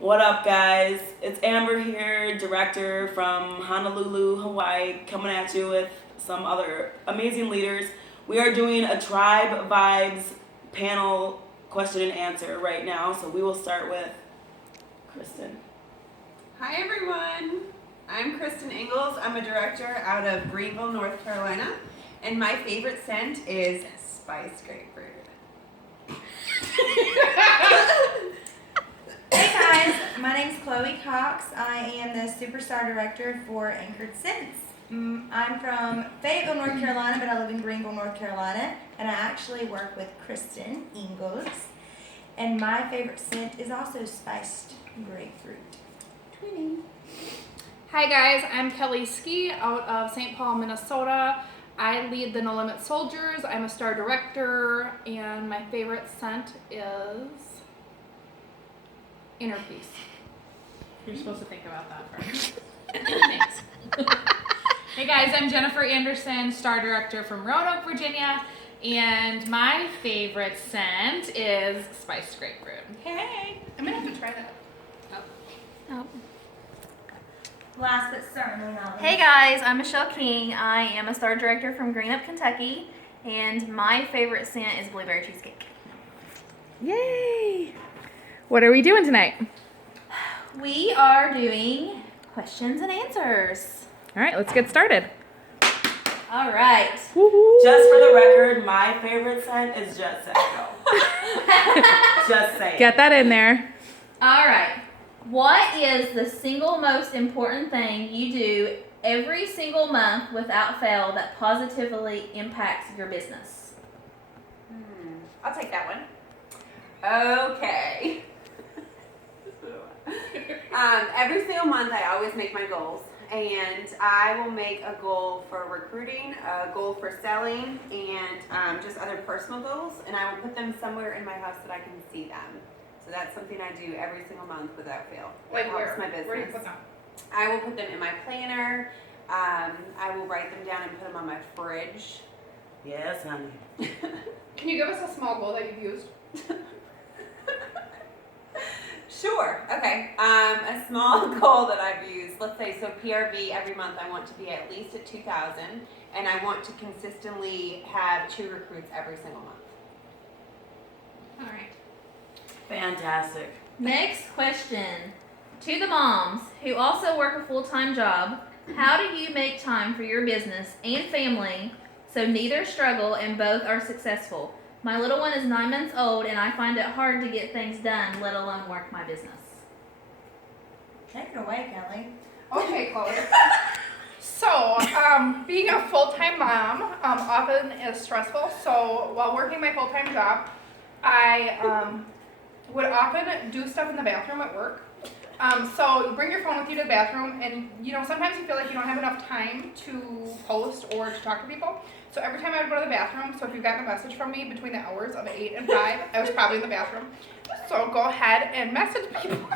What up, guys? It's Amber here, director from Honolulu, Hawaii, coming at you with some other amazing leaders. We are doing a Tribe Vibes panel question and answer right now, so we will start with Kristen. Hi, everyone. I'm Kristen Ingalls. I'm a director out of Greenville, North Carolina, and my favorite scent is spiced grapefruit. Hey guys, my name's Chloe Cox. I am the Superstar Director for Anchored Scents. I'm from Fayetteville, North Carolina, but I live in Greenville, North Carolina, and I actually work with Kristen Ingalls. And my favorite scent is also spiced grapefruit. Twinning. Hi guys, I'm Kelly Ski out of St. Paul, Minnesota. I lead the No Limit Soldiers. I'm a star director, and my favorite scent is Inner Peace. You're supposed to think about that first. Thanks. Hey guys, I'm Jennifer Anderson, star director from Roanoke, Virginia, and my favorite scent is spiced grapefruit. Hey, I'm gonna have to try that. Oh. Last but certainly not least. Hey guys, I'm Michelle King. I am a star director from Greenup, Kentucky, and my favorite scent is blueberry cheesecake. Yay! What are we doing tonight? We are doing questions and answers. All right, let's get started. All right. Woo-hoo. Just for the record, my favorite scent is Jet Set Go. Just saying. Get that in there. All right. What is the single most important thing you do every single month without fail that positively impacts your business? I'll take that one. Okay. Every single month I always make my goals, and I will make a goal for recruiting, a goal for selling, and just other personal goals, and I will put them somewhere in my house that I can see them. So that's something I do every single month without fail. Like It where? helps my business. Where do you put them? I will put them in my planner. I will write them down and put them on my fridge. Yes, honey. Can you give us a small goal that you've used? Sure. Okay. A small goal that I've used. Let's say so PRV every month I want to be at least at 2,000, and I want to consistently have 2 recruits every single month. All right. Fantastic. Next question. To the moms who also work a full-time job, how do you make time for your business and family so neither struggle and both are successful? My little one is 9 months old and I find it hard to get things done, let alone work my business. Take it away, Kelly. Okay, Chloe. So, being a full-time mom often is stressful. So, while working my full-time job, I would often do stuff in the bathroom at work. So you bring your phone with you to the bathroom, and sometimes you feel like you don't have enough time to post or to talk to people. So every time I would go to the bathroom, so if you've gotten a message from me between the hours of 8 and 5, I was probably in the bathroom. So go ahead and message people.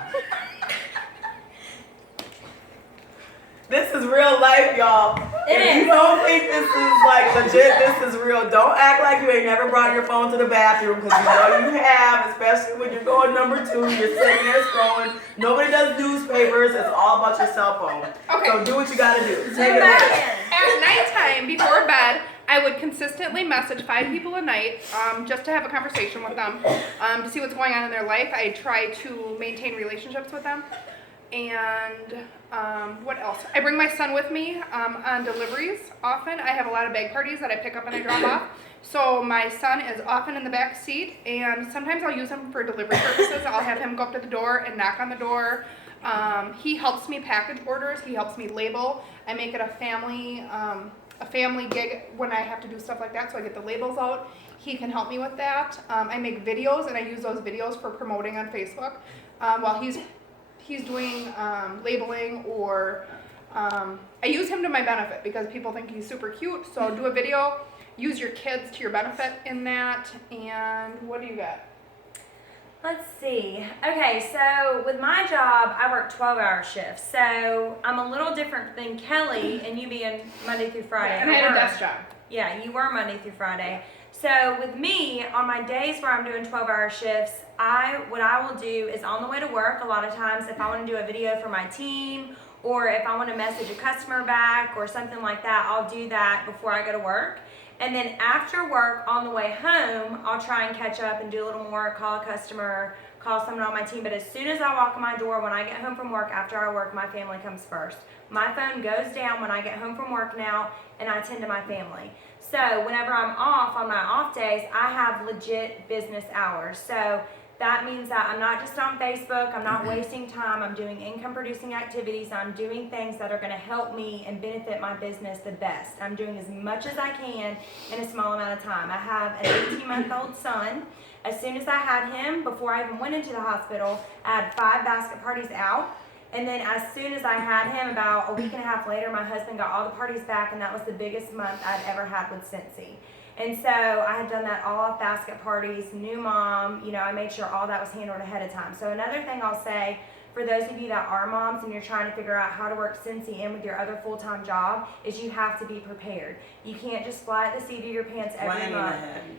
This is real life, y'all. It If you is. don't think this is like legit, this is real. Don't act like you ain't never brought your phone to the bathroom, because you have, especially when you're going number 2, you're sitting there scrolling. Nobody does newspapers, it's all about your cell phone. Okay. So do what you gotta do. Take Zoom it back away. in. At nighttime, before bed, I would consistently message 5 people a night just to have a conversation with them, to see what's going on in their life. I try to maintain relationships with them. And what else? I bring my son with me on deliveries often. I have a lot of bag parties that I pick up and I drop off. So my son is often in the back seat, and sometimes I'll use him for delivery purposes. I'll have him go up to the door and knock on the door. He helps me package orders. He helps me label. I make it a family gig when I have to do stuff like that, so I get the labels out. He can help me with that. I make videos, and I use those videos for promoting on Facebook while he's doing labeling, or I use him to my benefit because people think he's super cute. So do a video, use your kids to your benefit in that. And what do you got? Let's see. Okay, so with my job, I work 12-hour shifts. So I'm a little different than Kelly and you being Monday through Friday. And I had a were. desk job. Yeah, you were Monday through Friday. So with me, on my days where I'm doing 12-hour shifts, what I will do is on the way to work, a lot of times if I want to do a video for my team, or if I want to message a customer back or something like that, I'll do that before I go to work. And then after work, on the way home, I'll try and catch up and do a little more, call a customer, call someone on my team. But as soon as I walk in my door, when I get home from work, after I work, my family comes first. My phone goes down when I get home from work now, and I tend to my family. So whenever I'm off, on my off days, I have legit business hours. So that means that I'm not just on Facebook, I'm not wasting time, I'm doing income producing activities, I'm doing things that are gonna help me and benefit my business the best. I'm doing as much as I can in a small amount of time. I have an 18-month-old son. As soon as I had him, before I even went into the hospital, I had 5 basket parties out. And then as soon as I had him, about a week and a half later, my husband got all the parties back, and that was the biggest month I'd ever had with Cincy. And so I had done that all off basket parties, new mom, I made sure all that was handled ahead of time. So another thing I'll say, for those of you that are moms and you're trying to figure out how to work Cincy in with your other full-time job, is you have to be prepared. You can't just fly at the seat of your pants every month.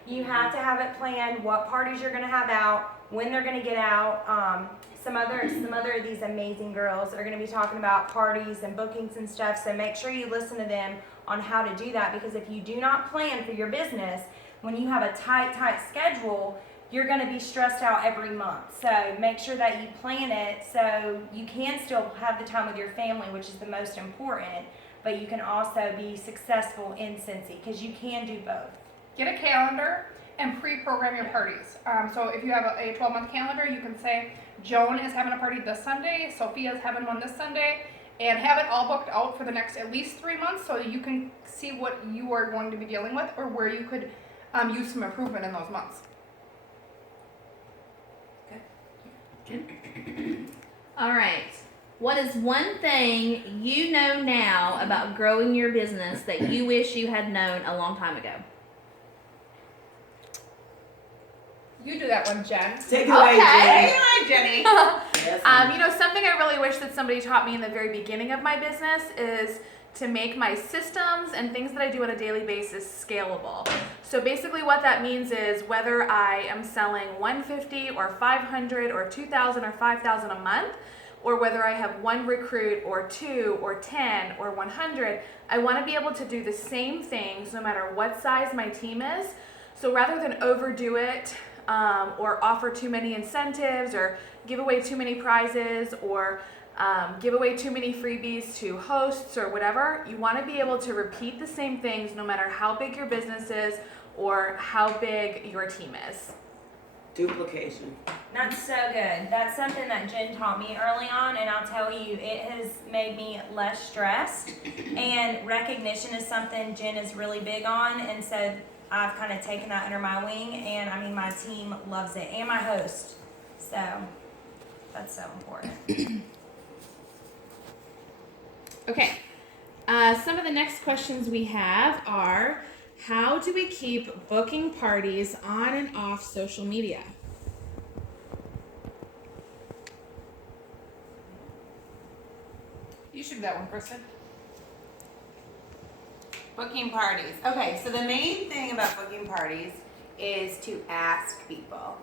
You have to have it planned, what parties you're gonna have out, when they're gonna get out. Some other of these amazing girls are gonna be talking about parties and bookings and stuff, so make sure you listen to them on how to do that, because if you do not plan for your business, when you have a tight schedule, you're going to be stressed out every month. So make sure that you plan it so you can still have the time with your family, which is the most important, but you can also be successful in Cincy, because you can do both. Get a calendar and pre-program your parties. So if you have a 12-month calendar, you can say, Joan is having a party this Sunday, Sophia's having one this Sunday, and have it all booked out for the next at least 3 months so you can see what you are going to be dealing with or where you could use some improvement in those months. All right. What is one thing you know now about growing your business that you wish you had known a long time ago? You do that one, Jen. Take it away, Jenny. Hi, Jenny. Yes, Something I really wish that somebody taught me in the very beginning of my business is to make my systems and things that I do on a daily basis scalable. So basically what that means is whether I am selling 150 or 500 or 2,000 or 5,000 a month, or whether I have 1 recruit or 2 or 10 or 100, I want to be able to do the same things no matter what size my team is. So rather than overdo it, or offer too many incentives, or give away too many prizes, or give away too many freebies to hosts or whatever, you want to be able to repeat the same things no matter how big your business is or how big your team is. duplication. That's so good. That's something that Jen taught me early on, and I'll tell you, it has made me less stressed. And recognition is something Jen is really big on, and so I've kind of taken that under my wing, and I mean, my team loves it, and my host. So that's so important. Okay. Some of the next questions we have are, how do we keep booking parties on and off social media? You should do that one, Kristen. Booking parties. Okay, so the main thing about booking parties is to ask people.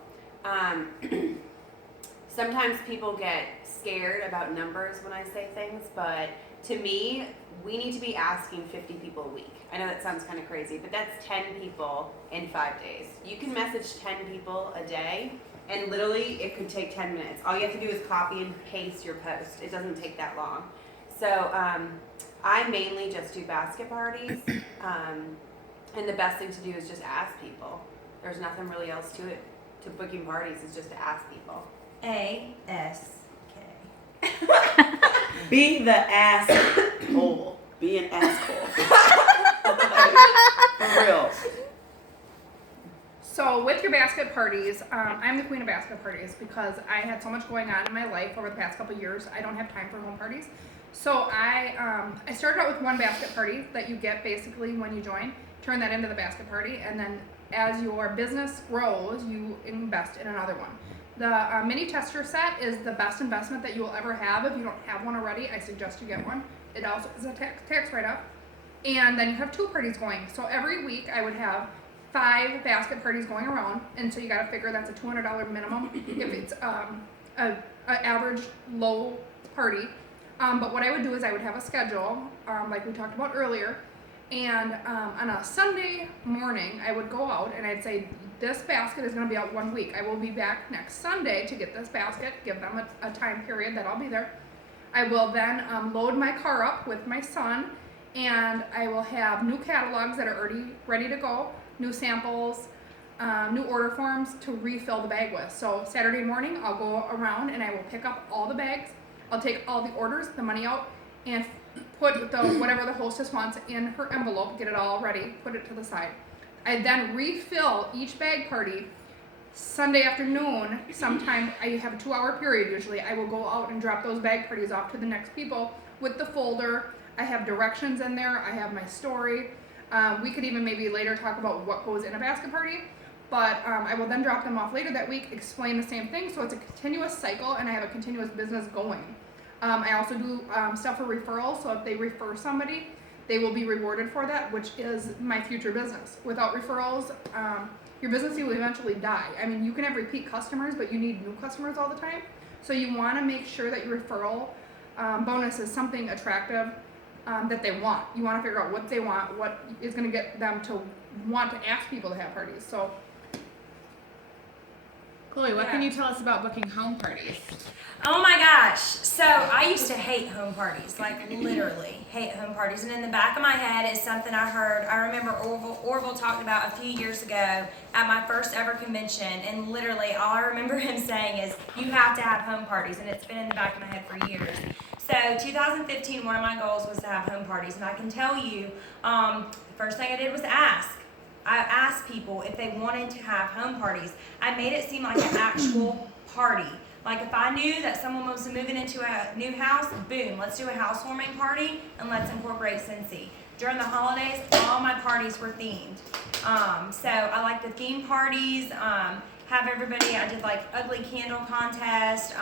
Sometimes people get scared about numbers when I say things, but to me, we need to be asking 50 people a week. I know that sounds kind of crazy, but that's 10 people in 5 days. You can message 10 people a day, and literally it could take 10 minutes. All you have to do is copy and paste your post. It doesn't take that long. So I mainly just do basket parties, and the best thing to do is just ask people. There's nothing really else to it. To booking parties is just to ask people. ASK. Be the asshole. Be an asshole. For real. So with your basket parties, I'm the queen of basket parties because I had so much going on in my life over the past couple of years. I don't have time for home parties. So I started out with one basket party that you get basically when you join. Turn that into the basket party, and then as your business grows, you invest in another one. The mini tester set is the best investment that you will ever have. If you don't have one already, I suggest you get one. It also is a tax write-up. And then you have 2 parties going. So every week I would have 5 basket parties going around, and so you got to figure that's a $200 minimum if it's a average low party. But what I would do is I would have a schedule, like we talked about earlier, and on a Sunday morning I would go out and I'd say, this basket is going to be out 1 week. I will be back next Sunday to get this basket, give them a time period that I'll be there. I will then load my car up with my son, and I will have new catalogs that are already ready to go, new samples, new order forms to refill the bag with. So Saturday morning I'll go around and I will pick up all the bags. I'll take all the orders, the money out, and put whatever the hostess wants in her envelope, get it all ready, put it to the side. I then refill each bag party Sunday afternoon. Sometime I have a 2-hour period usually. I will go out and drop those bag parties off to the next people with the folder. I have directions in there. I have my story. We could even maybe later talk about what goes in a basket party, but I will then drop them off later that week, explain the same thing, so it's a continuous cycle and I have a continuous business going. I also do stuff for referrals, so if they refer somebody, they will be rewarded for that, which is my future business. Without referrals, your business will eventually die. I mean, you can have repeat customers, but you need new customers all the time. So you want to make sure that your referral bonus is something attractive that they want. You want to figure out what they want, what is going to get them to want to ask people to have parties. So, Chloe, what can you tell us about booking home parties? Oh my gosh. So I used to hate home parties, like literally hate home parties. And in the back of my head is something I heard. I remember Orville talked about a few years ago at my first ever convention. And literally all I remember him saying is, you have to have home parties. And it's been in the back of my head for years. So 2015, one of my goals was to have home parties. And I can tell you, the first thing I did was ask. I asked people if they wanted to have home parties. I made it seem like an actual party. Like if I knew that someone was moving into a new house, boom, let's do a housewarming party and let's incorporate Scentsy. During the holidays, all my parties were themed. So I like the theme parties, have everybody, I did like ugly candle contest,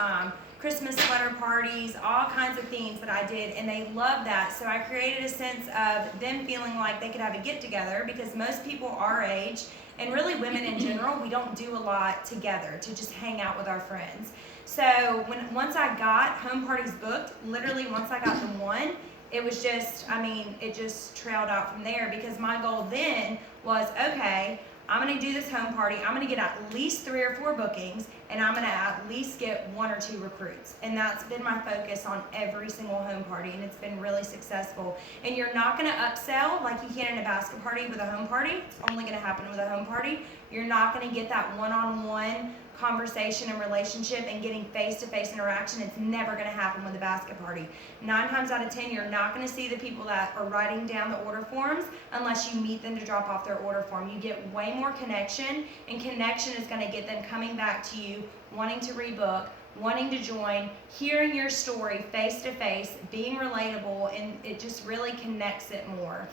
Christmas sweater parties, all kinds of themes that I did, and they loved that. So I created a sense of them feeling like they could have a get together, because most people our age, and really women in general, we don't do a lot together to just hang out with our friends. So once I got home parties booked, literally once I got the one, it was just, I mean, it just trailed out from there, because my goal then was, okay, I'm going to do this home party. I'm going to get at least 3 or 4 bookings, and I'm going to at least get 1 or 2 recruits. And that's been my focus on every single home party, and it's been really successful. And you're not going to upsell like you can in a basket party with a home party. It's only going to happen with a home party. You're not going to get that one-on-one conversation and relationship and getting face-to-face interaction. It's never going to happen with a basket party. 9 times out of 10, you're not going to see the people that are writing down the order forms unless you meet them to drop off their order form. You get way more connection, and connection is going to get them coming back to you, wanting to rebook, wanting to join, hearing your story face-to-face, being relatable, and it just really connects it more.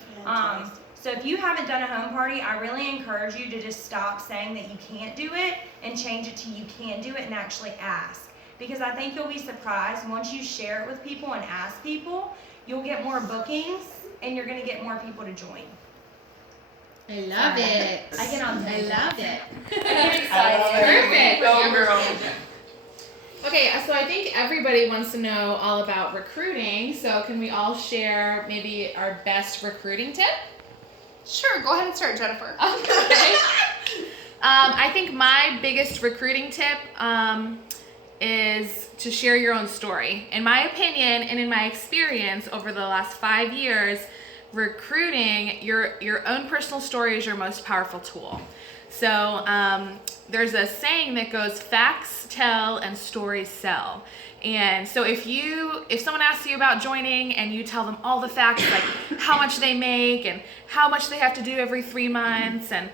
So if you haven't done a home party, I really encourage you to just stop saying that you can't do it and change it to you can do it, and actually ask. Because I think you'll be surprised once you share it with people and ask people, you'll get more bookings and you're going to get more people to join. I love it. I get on I love it. Perfect. Go girl. Okay, so I think everybody wants to know all about recruiting. So can we all share maybe our best recruiting tip? Sure, go ahead and start, Jennifer. Okay. I think my biggest recruiting tip is to share your own story. In my opinion and in my experience over the last 5 years, recruiting, your own personal story is your most powerful tool. So there's a saying that goes, facts tell and stories sell. And so if someone asks you about joining and you tell them all the facts, like how much they make and how much they have to do every 3 months and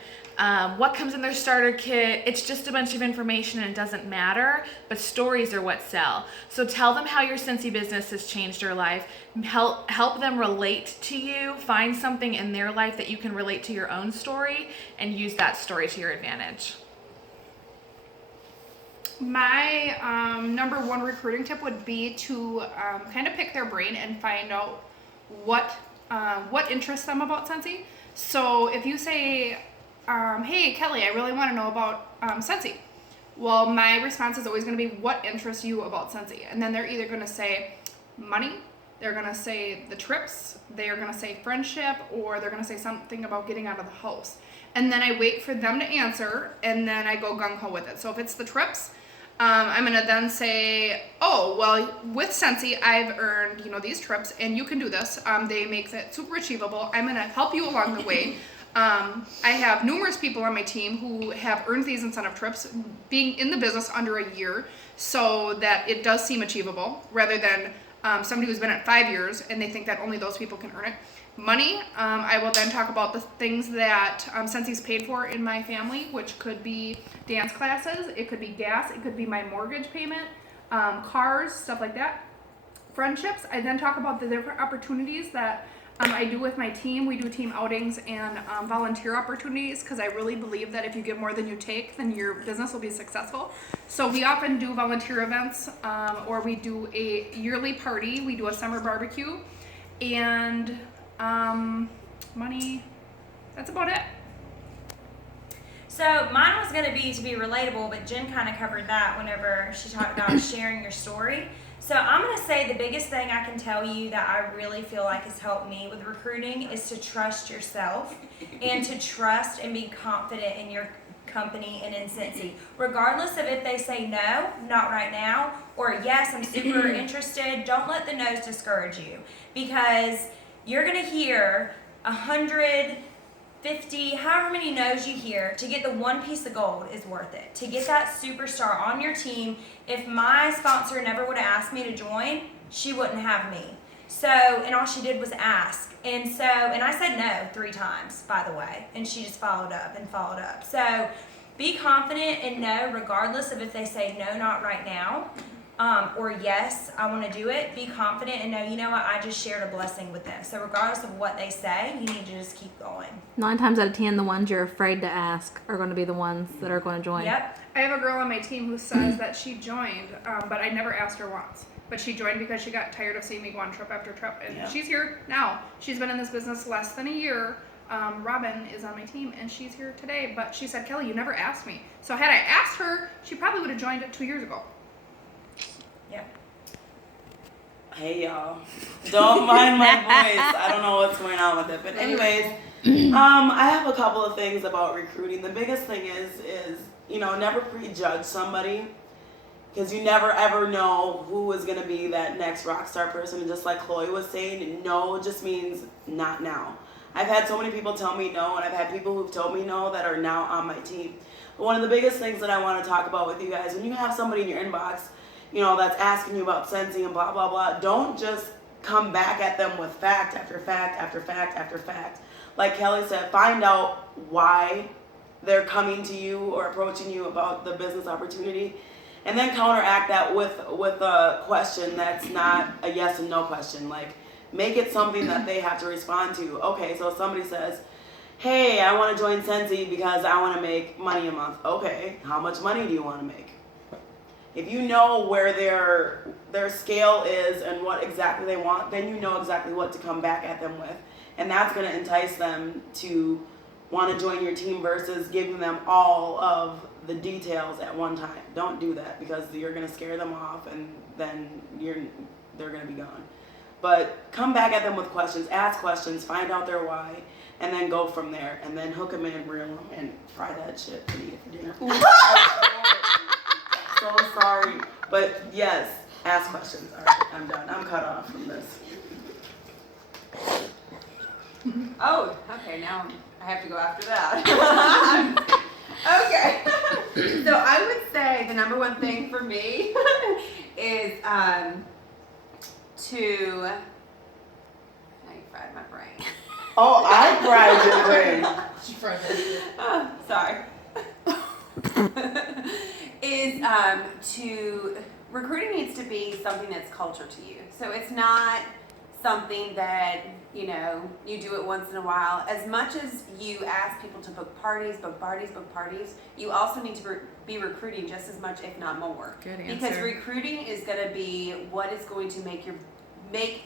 what comes in their starter kit, it's just a bunch of information and it doesn't matter, but stories are what sell. So tell them how your Scentsy business has changed your life. Help them relate to you. Find something in their life that you can relate to your own story and use that story to your advantage. My number 1 recruiting tip would be to kind of pick their brain and find out what interests them about Scentsy. So if you say, hey Kelly, I really want to know about Scentsy. Well, my response is always going to be, what interests you about Scentsy? And then they're either going to say money, they're going to say the trips, they're going to say friendship, or they're going to say something about getting out of the house. And then I wait for them to answer, and then I go gung-ho with it. So if it's the trips, I'm going to then say, oh, well, with Scentsy, I've earned, these trips, and you can do this. They make it super achievable. I'm going to help you along the way. I have numerous people on my team who have earned these incentive trips, being in the business under a year, so that it does seem achievable, rather than somebody who's been at 5 years and they think that only those people can earn it. Money, I will then talk about the things that Scentsy's paid for in my family, which could be dance classes, it could be gas, it could be my mortgage payment, cars, stuff like that. Friendships, I then talk about the different opportunities that I do with my team. We do team outings and volunteer opportunities, because I really believe that if you give more than you take, then your business will be successful. So we often do volunteer events, or we do a yearly party. We do a summer barbecue, and money, that's about it. So mine was going to be relatable, but Jen kind of covered that whenever she talked about sharing your story. So I'm going to say the biggest thing I can tell you that I really feel like has helped me with recruiting is to trust yourself and to trust and be confident in your company and in Scentsy. Regardless of if they say no, not right now, or yes, I'm super interested, don't let the no's discourage you, because you're going to hear 150, however many no's you hear, to get the one piece of gold is worth it. To get that superstar on your team, if my sponsor never would have asked me to join, she wouldn't have me. So, and all she did was ask. And I said no 3 times, by the way, and she just followed up and followed up. So be confident and no, regardless of if they say no, not right now, or yes, I want to do it. Be confident and know, you know what, I just shared a blessing with them. So regardless of what they say, you need to just keep going. 9 times out of 10, the ones you're afraid to ask are going to be the ones that are going to join. Yep. I have a girl on my team who says that she joined, but I never asked her once. But she joined because she got tired of seeing me go on trip after trip. And she's here now. She's been in this business less than a year. Robin is on my team, and she's here today. But she said, Kelly, you never asked me. So had I asked her, she probably would have joined it 2 years ago. Yep. Hey y'all, don't mind my voice. I don't know what's going on with it, but anyways, I have a couple of things about recruiting. The biggest thing is never prejudge somebody, because you never ever know who is gonna be that next rock star person. And just like Chloe was saying, no just means not now. I've had so many people tell me no, and I've had people who've told me no that are now on my team. But one of the biggest things that I want to talk about with you guys, when you have somebody in your inbox, that's asking you about Scentsy and blah, blah, blah, don't just come back at them with fact after fact after fact after fact. Like Kelly said, find out why they're coming to you or approaching you about the business opportunity, and then counteract that with a question that's not a yes and no question. Like, make it something that they have to respond to. Okay, so somebody says, hey, I want to join Scentsy because I want to make money a month. Okay, how much money do you want to make? If you know where their scale is and what exactly they want, then you know exactly what to come back at them with. And that's going to entice them to want to join your team versus giving them all of the details at one time. Don't do that, because you're going to scare them off, and then they're going to be gone. But come back at them with questions, ask questions, find out their why, and then go from there. And then hook them in, reel them, and fry that shit and eat it for dinner. So sorry, but yes, ask questions. All right, I'm done. I'm cut off from this. Oh, okay, now I have to go after that. Okay. So I would say the number one thing for me is to, now you fried my brain. Oh, I fried your brain. She fried it. Sorry. Is recruiting needs to be something that's culture to you. So it's not something that, you do it once in a while. As much as you ask people to book parties, you also need to be recruiting just as much, if not more. Good answer. Because recruiting is going to be what is going to make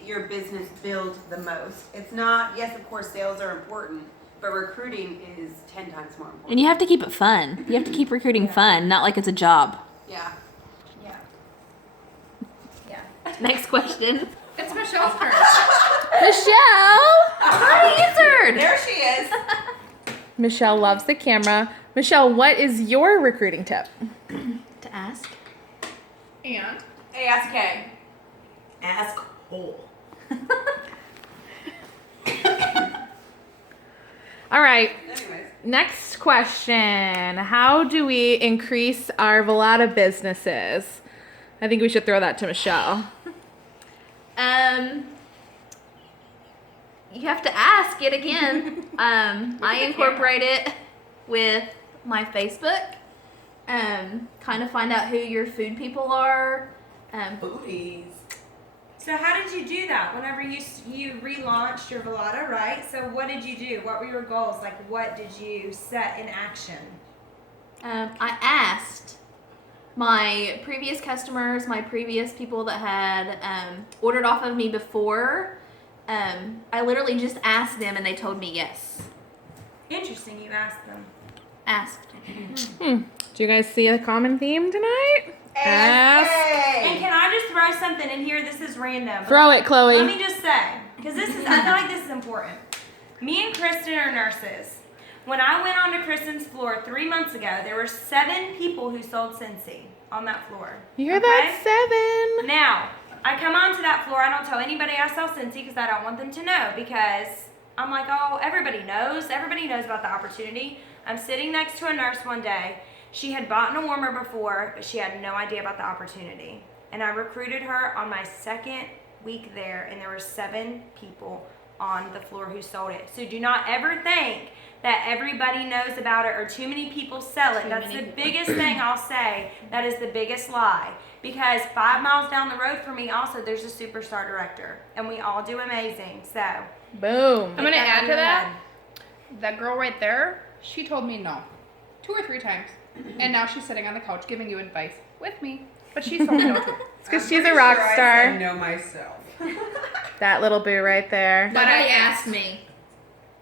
your business build the most. It's not, yes, of course, sales are important, but recruiting is 10 times more important. And you have to keep it fun. You have to keep recruiting fun, not like it's a job. Yeah. Next question. It's Michelle's turn. Michelle! I answered! There she is. Michelle loves the camera. Michelle, what is your recruiting tip? To ask. And ASK. Ask whole. All right. Anyways. Next question. How do we increase our Velada businesses? I think we should throw that to Michelle. You have to ask it again. I incorporate it with my Facebook. Kind of find out who your food people are. Booties. So how did you do that? Whenever you relaunched your Velada, right? So what did you do? What were your goals? Like, what did you set in action? I asked my previous customers, my previous people that had ordered off of me before. I literally just asked them and they told me yes. Interesting, you asked them. Asked. Do you guys see a common theme tonight? Ask. And can I just throw something in here? This is random. Throw it, Chloe. Let me just say, because I feel like this is important. Me and Kristen are nurses. When I went onto Kristen's floor 3 months ago, there were 7 people who sold Scentsy on that floor. You hear that? 7. Now, I come onto that floor. I don't tell anybody I sell Scentsy because I don't want them to know, because I'm like, oh, everybody knows. Everybody knows about the opportunity. I'm sitting next to a nurse one day. She had bought a warmer before, but she had no idea about the opportunity. And I recruited her on my 2nd week there, and there were 7 people on the floor who sold it. So do not ever think that everybody knows about it or too many people sell it. That's the biggest thing I'll say. That is the biggest lie. Because 5 miles down the road from me also, there's a superstar director. And we all do amazing. So Boom. I'm gonna add to your that. head. That girl right there, she told me no 2 or 3 times, and now she's sitting on the couch giving you advice with me. But she's told me no too. It's because she's a rock star. I know myself. That little boo right there. But I asked me.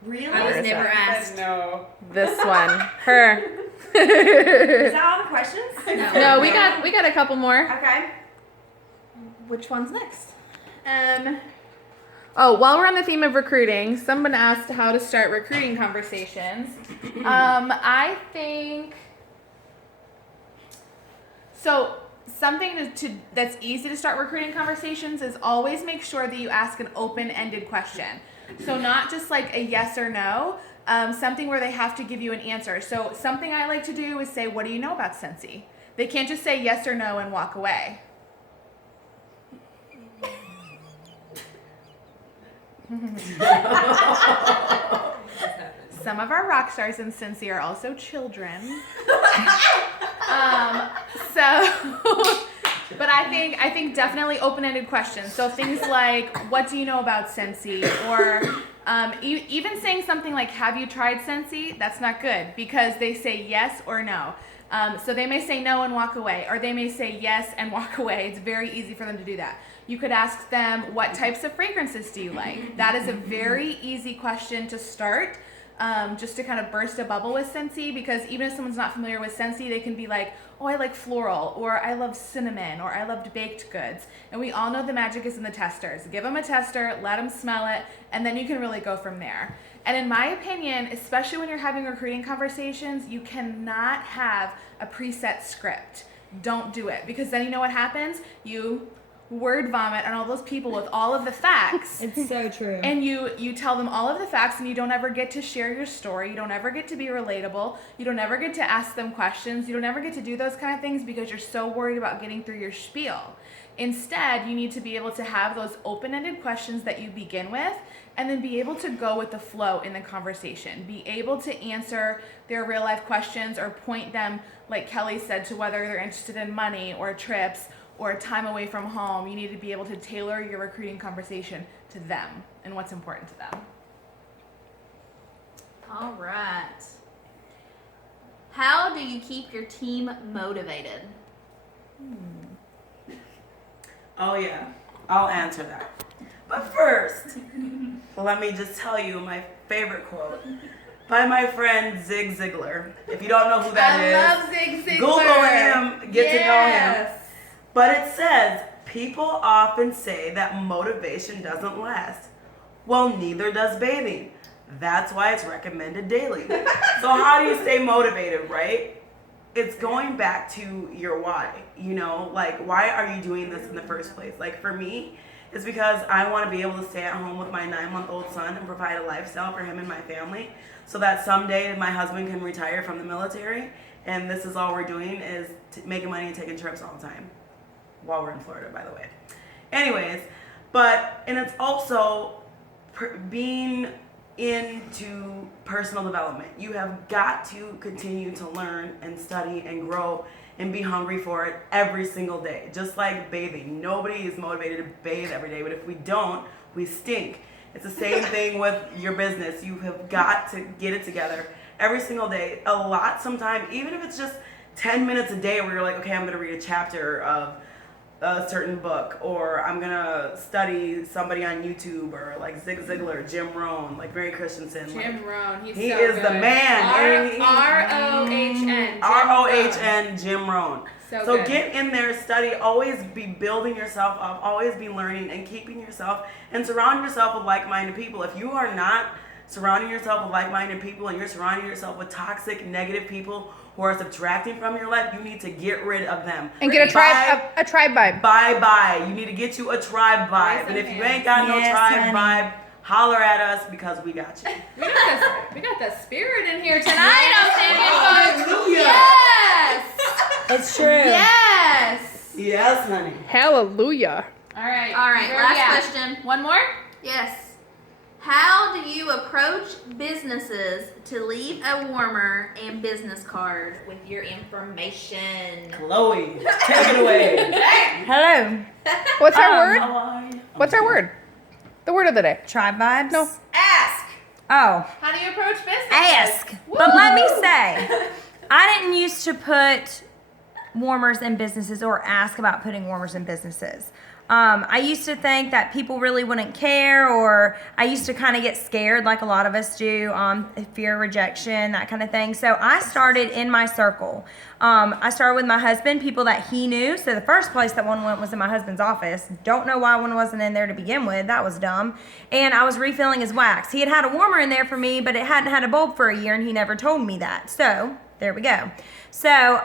Really? I was Where is never that? asked. No. This one. Her. Is that all the questions? No, we got a couple more. Okay. Which one's next? Oh, while we're on the theme of recruiting, someone asked how to start recruiting conversations. I think so. Something that's easy to start recruiting conversations is always make sure that you ask an open-ended question. So not just like a yes or no, something where they have to give you an answer. So something I like to do is say, "What do you know about Scentsy?" They can't just say yes or no and walk away. Some of our rock stars in Scentsy are also children. But I think definitely open-ended questions. So things like, what do you know about Scentsy? Or even saying something like, have you tried Scentsy? That's not good because they say yes or no. So they may say no and walk away, or they may say yes and walk away. It's very easy for them to do that. You could ask them, what types of fragrances do you like? That is a very easy question to start. Just to kind of burst a bubble with Scentsy, because even if someone's not familiar with Scentsy, they can be like, oh, I like floral, or I love cinnamon, or I loved baked goods. And we all know the magic is in the testers. Give them a tester, let them smell it, and then you can really go from there. And in my opinion, especially when you're having recruiting conversations, you cannot have a preset script. Don't do it, because then you know what happens? You word vomit on all those people with all of the facts. It's so true. And you tell them all of the facts, and you don't ever get to share your story. You don't ever get to be relatable. You don't ever get to ask them questions. You don't ever get to do those kind of things because you're so worried about getting through your spiel. Instead, you need to be able to have those open-ended questions that you begin with, and then be able to go with the flow in the conversation. Be able to answer their real-life questions or point them, like Kelly said, to whether they're interested in money or trips or time away from home. You need to be able to tailor your recruiting conversation to them and what's important to them. All right. How do you keep your team motivated? Oh yeah, I'll answer that. But first, let me just tell you my favorite quote. by my friend Zig Ziglar. If you don't know who that is, I love Zig Ziglar. Google him, get to know him. Yes. But it says, people often say that motivation doesn't last. Well, neither does bathing. That's why it's recommended daily. So how do you stay motivated, right? It's going back to your why. You know, like, why are you doing this in the first place? Like, for me, it's because I want to be able to stay at home with my 9-month-old son and provide a lifestyle for him and my family, so that someday my husband can retire from the military, and this is all we're doing is making money and taking trips all the time, while we're in Florida, by the way. Anyways, and it's also being into personal development. You have got to continue to learn and study and grow and be hungry for it every single day. Just like bathing. Nobody is motivated to bathe every day, but if we don't, we stink. It's the same thing with your business. You have got to get it together every single day. A lot sometimes, even if it's just 10 minutes a day where you're like, okay, I'm gonna read a chapter of a certain book, or I'm gonna study somebody on YouTube, or like Zig Ziglar, Jim Rohn, like Mary Christensen. Jim Rohn, he is so the good. man. R-O-H-N. R-O-H-N, Jim Rohn. So So good. get in there, study, always be building yourself up, always be learning and keeping yourself, and surround yourself with like-minded people. If you are not surrounding yourself with like-minded people and you're surrounding yourself with toxic, negative people who are subtracting from your life, you need to get rid of them. And get a tribe vibe. Bye. You need to get you a tribe vibe. And if you ain't got no Yes, tribe honey. vibe, holler at us because we got you. We got the spirit in here tonight. Hallelujah. Yes. It's true. Yes. Yes, honey. Hallelujah. All right. All right, where we at? last question. One more? Yes. How do you approach businesses to leave a warmer and business card with your information? Chloe, take it away. Hello. What's our word? How are you? What's our word? The word of the day. Tribe vibes? No. Ask. Oh, How do you approach business? ask. But let me say, I didn't used to put warmers in businesses or ask about putting warmers in businesses. I used to think that people really wouldn't care, or I used to kind of get scared like a lot of us do, fear, rejection, that kind of thing. So I started in my circle. I started with my husband, people that he knew. So the first place that one went was in my husband's office. Don't know why one wasn't in there to begin with. That was dumb. And I was refilling his wax. He had a warmer in there for me, but it hadn't had a bulb for a year, and he never told me that. So there we go. So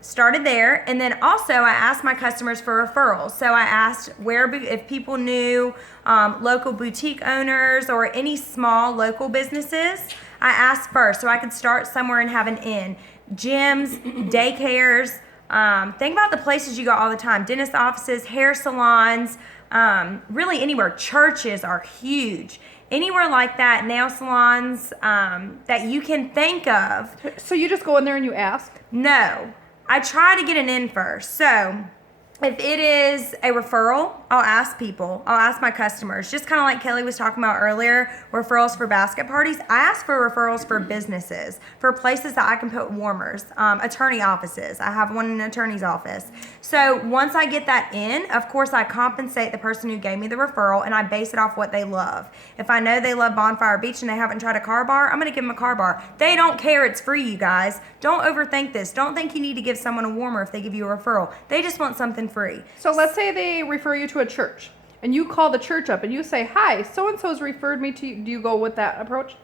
started there, and then also I asked my customers for referrals. So I asked if people knew local boutique owners or any small local businesses. I asked first so I could start somewhere and have an in. Gyms, daycares, think about the places you go all the time. Dentist offices, hair salons, really anywhere. Churches are huge. Anywhere like that, nail salons that you can think of. So you just go in there and you ask? No, I try to get an in first. So if it is a referral, I'll ask people. I'll ask my customers. Just kind of like Kelly was talking about earlier, referrals for basket parties. I ask for referrals for businesses, for places that I can put warmers, attorney offices. I have one in an attorney's office. So once I get that in, of course, I compensate the person who gave me the referral, and I base it off what they love. If I know they love Bonfire Beach and they haven't tried a car bar, I'm going to give them a car bar. They don't care. It's free, you guys. Don't overthink this. Don't think you need to give someone a warmer if they give you a referral. They just want something free. So let's say they refer you to a church, and you call the church up and you say, "Hi, so and so's referred me to you." Do you go with that approach?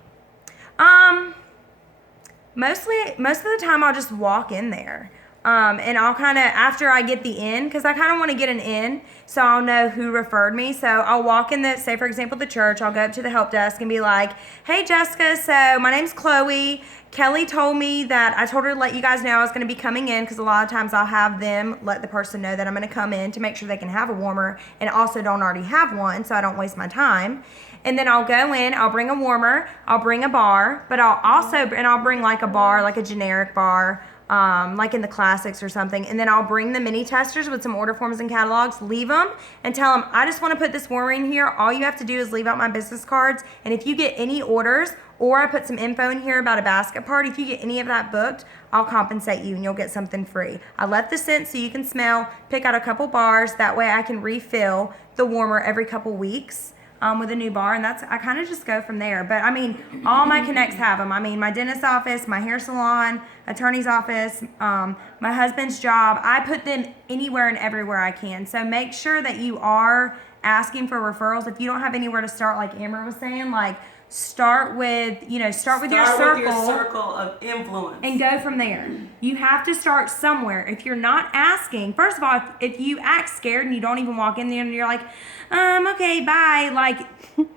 Most of the time I'll just walk in there. And I'll kind of, after I get the in, because I kind of want to get an in so I'll know who referred me. So I'll walk in say for example, the church. I'll go up to the help desk and be like, "Hey, Jessica, so my name's Chloe. Kelly told me that I told her to let you guys know I was going to be coming in," because a lot of times I'll have them let the person know that I'm going to come in to make sure they can have a warmer and also don't already have one, so I don't waste my time. And then I'll go in, I'll bring a warmer, I'll bring a bar, but I'll bring like a bar, like a generic bar, like in the classics or something. And then I'll bring the mini testers with some order forms and catalogs, leave them and tell them, "I just want to put this warmer in here. All you have to do is leave out my business cards. And if you get any orders, or I put some info in here about a basket party, if you get any of that booked, I'll compensate you and you'll get something free." I left the scent so you can smell, pick out a couple bars. That way I can refill the warmer every couple weeks. with a new bar, and I kind of just go from there. But I mean, all my connects have them. I mean, my dentist's office, my hair salon, attorney's office, my husband's job. I put them anywhere and everywhere I can. So make sure that you are asking for referrals. If you don't have anywhere to start, like Amber was saying, like start with your circle. Start with your circle of influence. And go from there. You have to start somewhere. If you're not asking, first of all, if you act scared and you don't even walk in there and you're like, okay, bye. Like,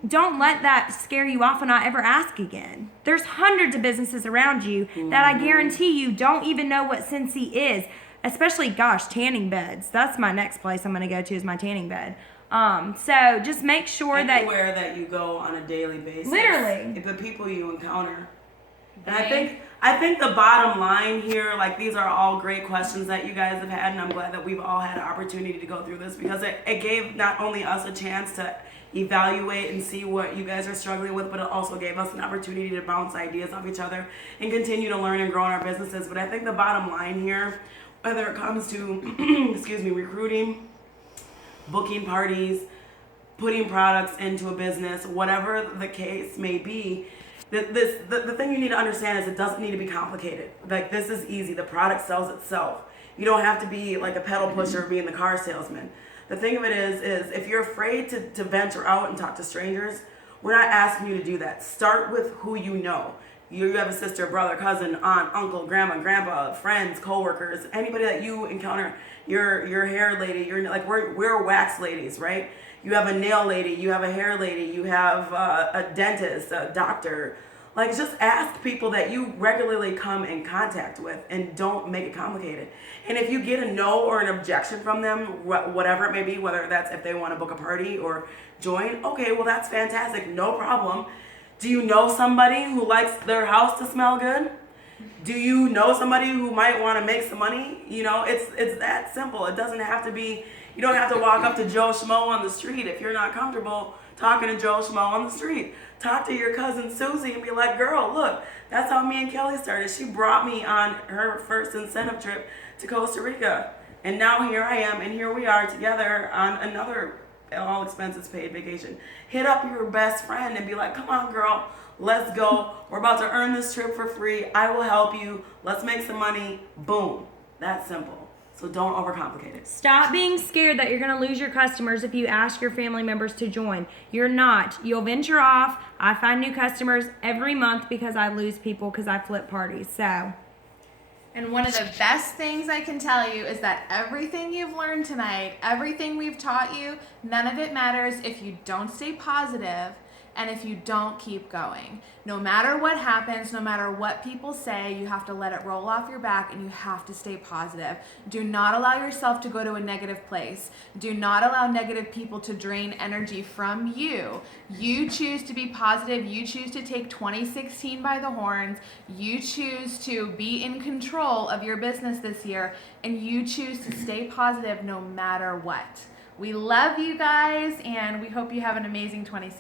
don't let that scare you off and not ever ask again. There's hundreds of businesses around you that I guarantee you don't even know what Scentsy is. Especially, gosh, tanning beds. That's my next place I'm going to go to is my tanning bed. So just make sure anywhere that you go on a daily basis. Literally. The people you encounter. And I think the bottom line here, like these are all great questions that you guys have had, and I'm glad that we've all had an opportunity to go through this because it gave not only us a chance to evaluate and see what you guys are struggling with, but it also gave us an opportunity to bounce ideas off each other and continue to learn and grow in our businesses. But I think the bottom line here, whether it comes to recruiting, booking parties, putting products into a business, whatever the case may be, the thing you need to understand is it doesn't need to be complicated. Like, this is easy. The product sells itself. You don't have to be like a pedal pusher or being the car salesman. The thing of it is if you're afraid to venture out and talk to strangers, we're not asking you to do that. Start with who you know. You have a sister, brother, cousin, aunt, uncle, grandma, grandpa, friends, coworkers, anybody that you encounter. Your hair lady, we're wax ladies, right? You have a nail lady, you have a hair lady, you have a dentist, a doctor. Like, just ask people that you regularly come in contact with and don't make it complicated. And if you get a no or an objection from them, whatever it may be, whether that's if they want to book a party or join, okay, well, that's fantastic, no problem. Do you know somebody who likes their house to smell good? Do you know somebody who might want to make some money? You know, it's that simple. It doesn't have to be, you don't have to walk up to Joe Schmo on the street if you're not comfortable talking to Joe Schmo on the street. Talk to your cousin Susie and be like, girl, look, that's how me and Kelly started. She brought me on her first incentive trip to Costa Rica. And now here I am, and here we are together on another all expenses paid vacation. Hit up your best friend and be like, come on, girl, let's go. We're about to earn this trip for free. I will help you. Let's make some money. Boom. That's simple. So don't overcomplicate it. Stop being scared that you're going to lose your customers if you ask your family members to join. You're not. You'll venture off. I find new customers every month because I lose people because I flip parties. So. And one of the best things I can tell you is that everything you've learned tonight, everything we've taught you, none of it matters if you don't stay positive and if you don't keep going. No matter what happens, no matter what people say, you have to let it roll off your back and you have to stay positive. Do not allow yourself to go to a negative place. Do not allow negative people to drain energy from you. You choose to be positive. You choose to take 2016 by the horns. You choose to be in control of your business this year, and you choose to stay positive no matter what. We love you guys, and we hope you have an amazing 2016.